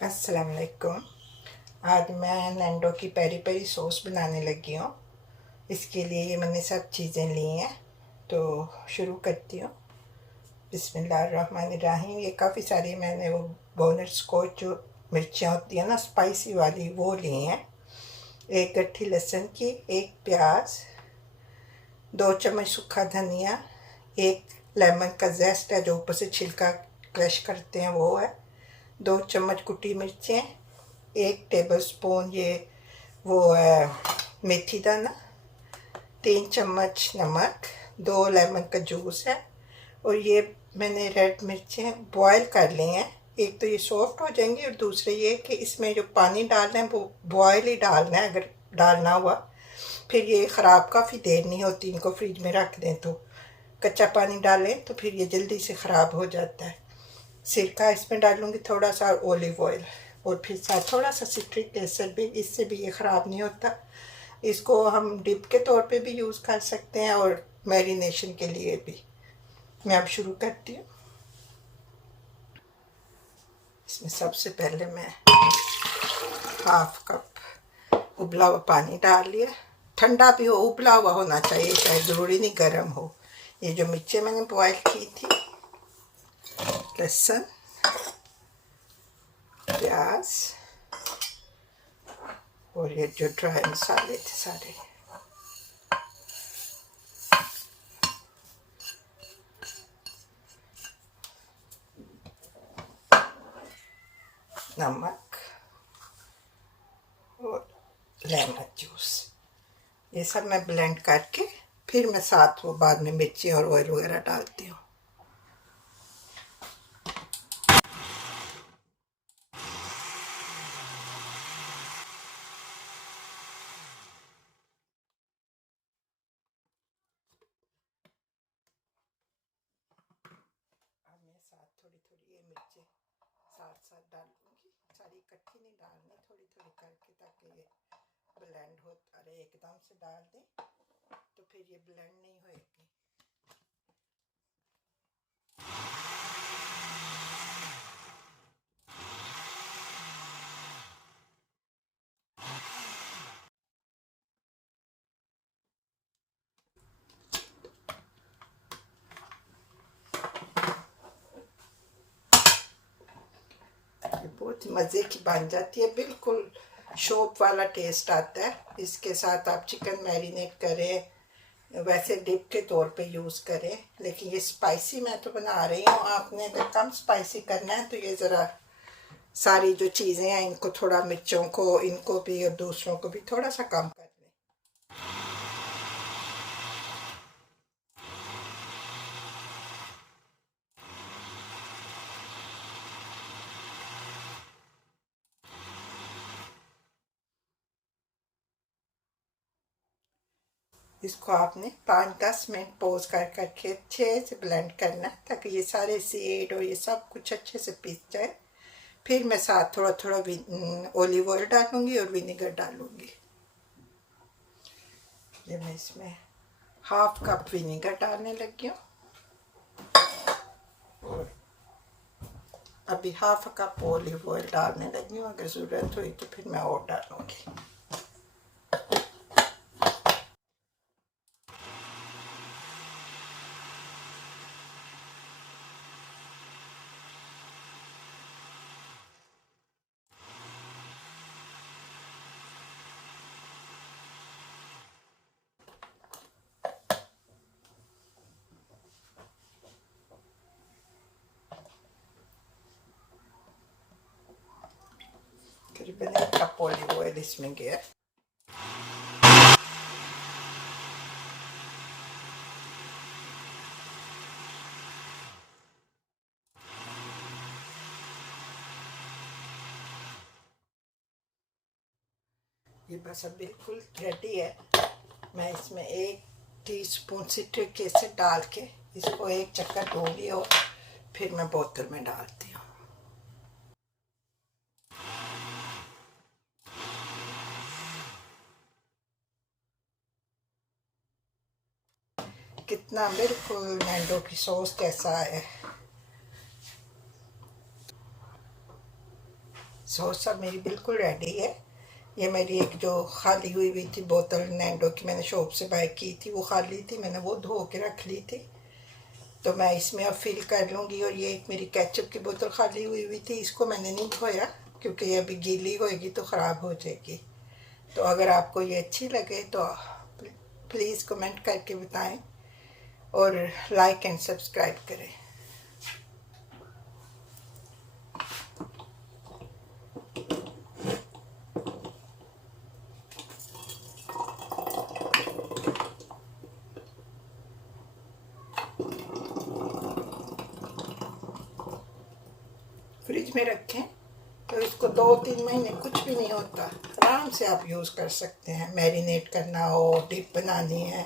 अस्सलाम वालेकुम। आज मैं नैंडो की पेरी पेरी सॉस बनाने लगी हूँ। इसके लिए ये मैंने सब चीज़ें ली हैं, तो शुरू करती हूँ। बिस्मिल्लाहिर्रहमानिर्रहीम। ये काफ़ी सारी मैंने वो बोनर स्कॉच जो मिर्चियाँ होती हैं ना, स्पाइसी वाली, वो ली हैं। एक गट्ठी लहसुन की, एक प्याज, 2 चम्मच सूखा धनिया, एक लेमन का जेस्ट है जो ऊपर से छिलका क्रश करते हैं वो है, 2 चम्मच कुटी मिर्चें, 1 टेबल स्पून ये वो है मेथी दाना, 3 चम्मच नमक, 2 लेमन का जूस है। और ये मैंने रेड मिर्चें बॉयल कर ली हैं। एक तो ये सॉफ्ट हो जाएंगी और दूसरे ये कि इसमें जो पानी डालना है वो बॉयल ही डालना है। अगर डालना हुआ फिर ये ख़राब काफ़ी देर नहीं होती, इनको फ्रिज में रख दें तो। कच्चा पानी डालें तो फिर ये जल्दी से ख़राब हो जाता है। सिरका इसमें डालूँगी थोड़ा सा, ऑलिव ऑयल, और फिर साथ थोड़ा सा सिट्रिक एसिड भी, इससे भी ये ख़राब नहीं होता। इसको हम डिप के तौर पे भी यूज़ कर सकते हैं और मैरिनेशन के लिए भी। मैं अब शुरू करती हूँ। इसमें सबसे पहले मैं 1/2 कप उबला हुआ पानी डाल लिया। ठंडा भी हो, उबला हुआ होना चाहिए, चाहे ज़रूरी नहीं गर्म हो। ये जो मिर्चें मैंने बॉयल की थी, लहसुन, प्याज और ये जो ड्राई मसाले थे सारे, नमक और लेमन जूस, ये सब मैं ब्लेंड करके फिर मैं साथ वो बाद में मिर्ची और ऑयल वगैरह डालती हूँ। अब मैं साथ थोड़ी थोड़ी ये मिर्ची साथ साथ डालूंगी, सारी इकट्ठी नहीं डालनी, थोड़ी थोड़ी करके, ताकि ये ब्लेंड हो। अरे एकदम से डाल दें तो फिर ये ब्लेंड नहीं होएगी। ये बहुत मज़े की बन जाती है, बिल्कुल शॉप वाला टेस्ट आता है। इसके साथ आप चिकन मैरिनेट करें, वैसे डिप के तौर पे यूज़ करें, लेकिन ये स्पाइसी मैं तो बना रही हूँ। आपने अगर कम स्पाइसी करना है तो ये ज़रा सारी जो चीज़ें हैं इनको थोड़ा, मिर्चों को, इनको भी और दूसरों को भी थोड़ा सा कम कर लें। इसको आपने 5-10 मिनट पॉज कर करके अच्छे से ब्लेंड करना है, ताकि ये सारे सीड और ये सब कुछ अच्छे से पिस जाए। फिर मैं साथ थोड़ा थोड़ा ऑलिव ऑयल डालूंगी और विनेगर डालूंगी। ये मैं इसमें 1/2 कप विनेगर डालने लगी हूँ और अभी 1/2 कप ऑलिव ऑयल डालने लगी हूँ। अगर ज़रूरत हुई तो फिर मैं और डालूंगी। करीबन 1 कप ऑलिव ऑयल इसमें गया। ये बस अब बिल्कुल रेडी है। मैं इसमें 1 टीस्पून सिट्रिक एसिड डाल के इसको एक चक्कर धोली और फिर मैं बोतल में डालती हूँ। कितना बिल्कुल मैंगो की सॉस कैसा है। सॉस अब मेरी बिल्कुल रेडी है। ये मेरी एक जो खाली हुई थी बोतल नैंडो की, मैंने शॉप से बाय की थी, वो खाली थी, मैंने वो धो के रख ली थी, तो मैं इसमें अब फिल कर लूँगी। और ये एक मेरी केचप की बोतल खाली हुई थी, इसको मैंने नहीं धोया क्योंकि ये अभी गीली होएगी तो ख़राब हो जाएगी। तो अगर आपको ये अच्छी लगे तो प्लीज़ कमेंट करके बताएं और लाइक एंड सब्सक्राइब करें। फ्रिज में रखें तो इसको 2-3 महीने कुछ भी नहीं होता, आराम से आप यूज़ कर सकते हैं। मैरिनेट करना हो, डिप बनानी है,